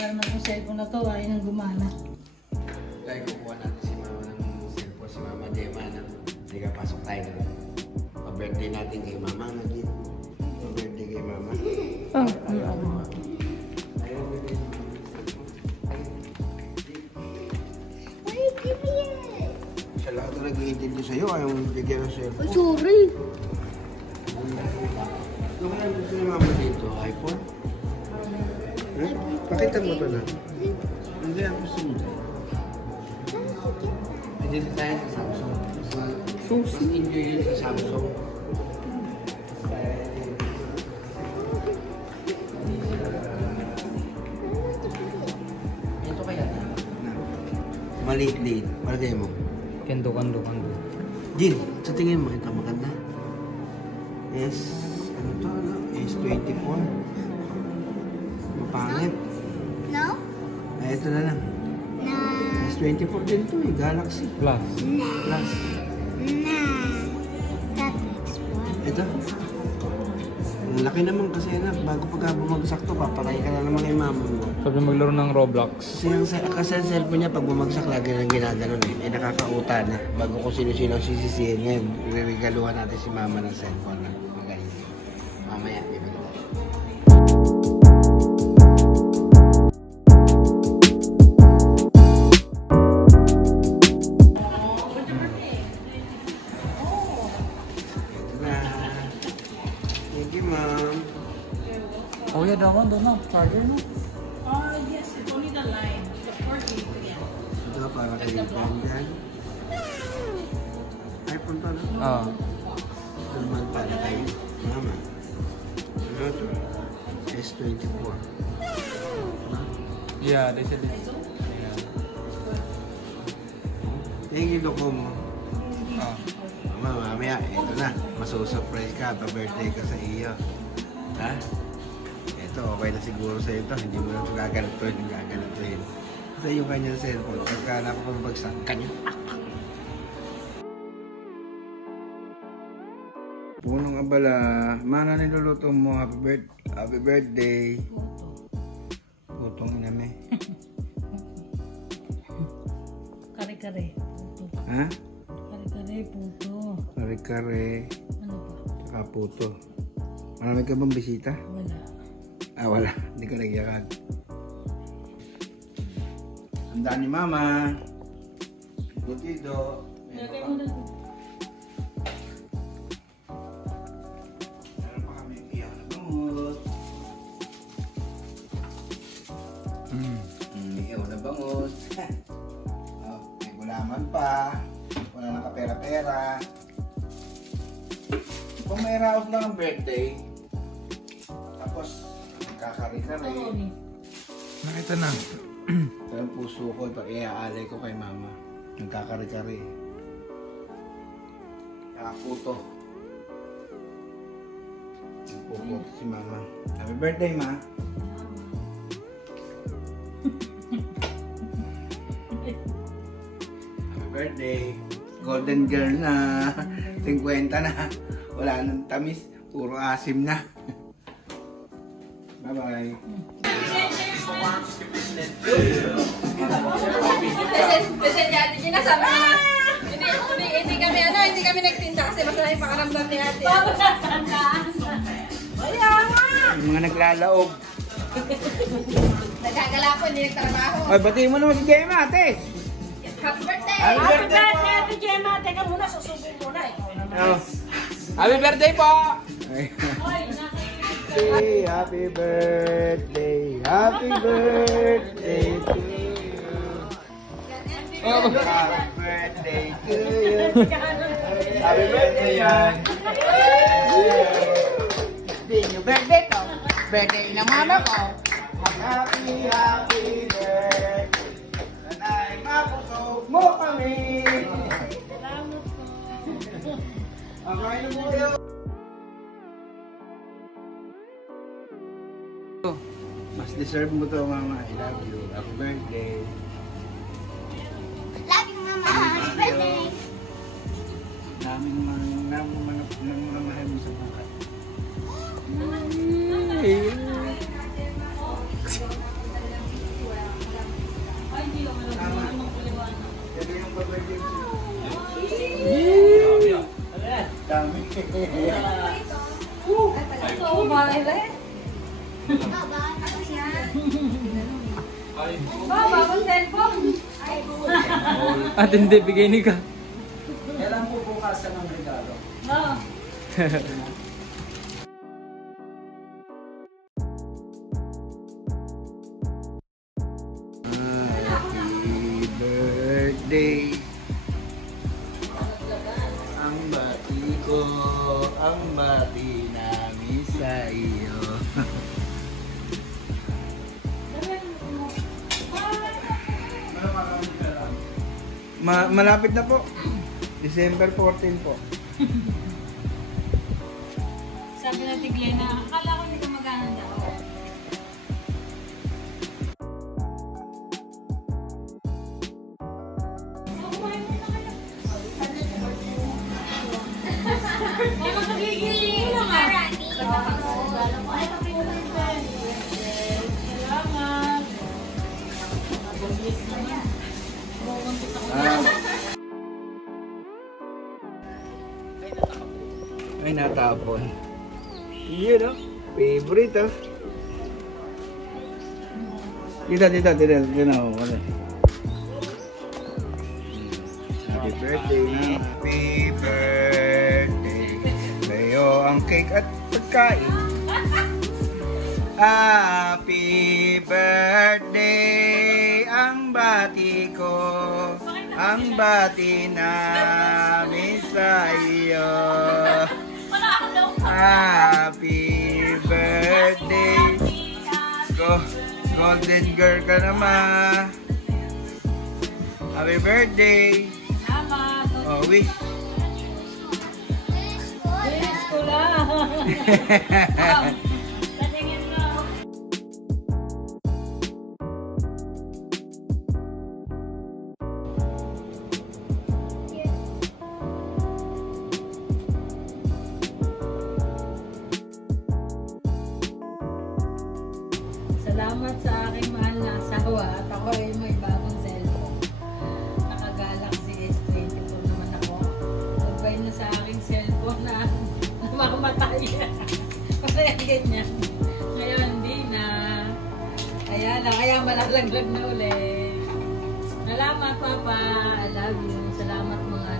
para mag-cellphone na to, ay nang gumana. Kaya kukuha natin si Mama ng cellphone, si Mama Gemma na. Hindi ka pasok tayo na. Pa-birthday natin kay Mama nga din. Pa-birthday kay Mama. Siya lahat na nag-i-intindi sa'yo, ayaw mong bigyan ng cellphone. Ay, sorry. Ano kaya gusto ni Mama dito? iPhone? Pakita mo ito na. Hindi ang gusto mo. Dito tayo sa Samsung. Mas enjoy yun sa Samsung. Ito kaya na. Maliit-liit. Palagay mo. Kendo. Jin, sa tingin mo, ito maganda. Ano to? S24. Mapangit. No? Ay, ito na lang. Na. S24 din to eh. Galaxy. Plus. Plus. Na. That is one. Ito. Ang laki naman kasi na. Bago pagka bumagsak to, papatay ka na naman kay mama mo. Sabi maglaro ng Roblox. Kasi ang cellphone niya, pag bumagsak, lagi nang ginaganon eh. Eh, nakakauta na. Bago ko sino-sino ang sisisihin ngayon. Regaluhan natin si mama ng cellphone na. Magaling. Mamaya, bibili tayo. Thank you, Mom. Oh yeah, doon na. Charger na. Yes, it's only the line. The 40. Ito, para kay Benjan. iPhone to, no? Ah. Ito naman para kay Mama. Ano ito? S24. Yeah, they said it. Thank you, Docomo. Ah. Mamaya, ito na. Masusurprise ka. Pa-birthday ka sa iyo. Ha? Ito, okay na siguro sa ito. Hindi mo na ito gaganatuhin. Ito yung kanyang cellphone. Pagka nakapabagsak, kanya. Punong abala. Mana niluluto mo. Happy birthday. Putong iname. Kare-kare. Ha? Kare-kare, puto. Kare-kare. Ano pa? Saka puto. Marami ka bang bisita? Wala. Ah, wala. Hindi ka nagyakad. Handa ni Mama. Tido. Lagay mo na. Meron pa kami iyak na bangus. Iyaw na bangus. Oh, may gulaman pa. Wala na kapera-pera. Kung may raos lang ang birthday, tapos kakari-kari. Nakita na. Ito ang puso ko, ito iaalay ko kay Mama. Nagkakari-kari. Kakaputo. Nagpuputo si Mama. Happy birthday, Ma! Happy birthday! Golden girl na. 50 na. Wala nang tamis. Puro asim na. Bye-bye. Kasi ni Ate Gina sabi na, hindi kami nagtinda kasi masama yung pakaramdam ni Ate. Yung mga naglalaog. Nagkagala ko, hindi nagtrabaho. Ay, batiin mo naman si Gemma, ate. Happy birthday! Happy birthday po! Ate Gemma, teka muna, susubin muna eh. Oh. Happy birthday po! Happy birthday, happy birthday to you. Happy birthday to you. Happy birthday yan. Yung birthday ko. Birthday ng mama ko. Happy birthday. Nanay, mapusog mo kami. Salamat po. Akain mo yun. Mas deserve mo to, Mama. I love you. Happy birthday. Love you, Mama. Happy birthday. Daming mahal mo sa buhay. So, bye rin. Bagong cellphone. At hindi, bigay ni ka. Kailan po bukasan ng regalo? Oo. Happy birthday. Ang bati ko, ang bati namin sa iyo. Malapit na po. December 14 po. Sabi na Tiglay na, akala ko hindi ka maghahanda. Ay, magkagigil lang ah. Salamat. Ay, natapon. Yun, no? Favorite, oh. Dito. Yun, oh. Happy birthday. Happy birthday. Sa'yo ang cake at pagkain. Happy birthday. Ang bati ko. Ang bati namin sa iyo. Happy birthday. Golden girl ka naman. Happy birthday. Salamat. Oh, wish. Wish ko lang. Patingin mo. Salamat sa aking mahal na asawa at ako ay may bagong cellphone. Naka-Galaxy S24 naman ako. Nagbay na sa aking cellphone na mamamatay. Kaya ganyan. Ngayon hindi na. Kaya malalaglag na ulit. Salamat Papa. I love you. Salamat mga